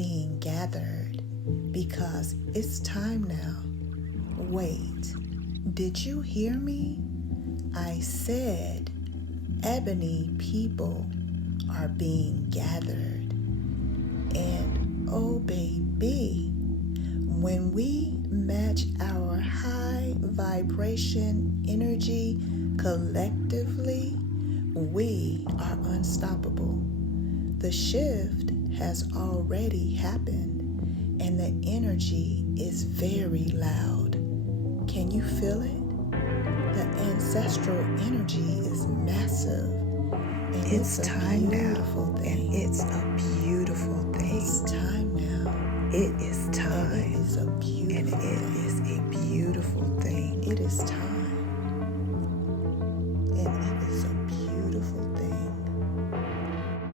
being gathered because it's time now. Wait, did you hear me? I said Ebony people are being gathered. And oh baby, when we match our high vibration energy collectively, we are unstoppable. The shift has already happened, and the energy is very loud. Can you feel it? The ancestral energy is massive, and it's time now, and it's a beautiful thing. It's time now. It is time, and it is a beautiful thing. It is time.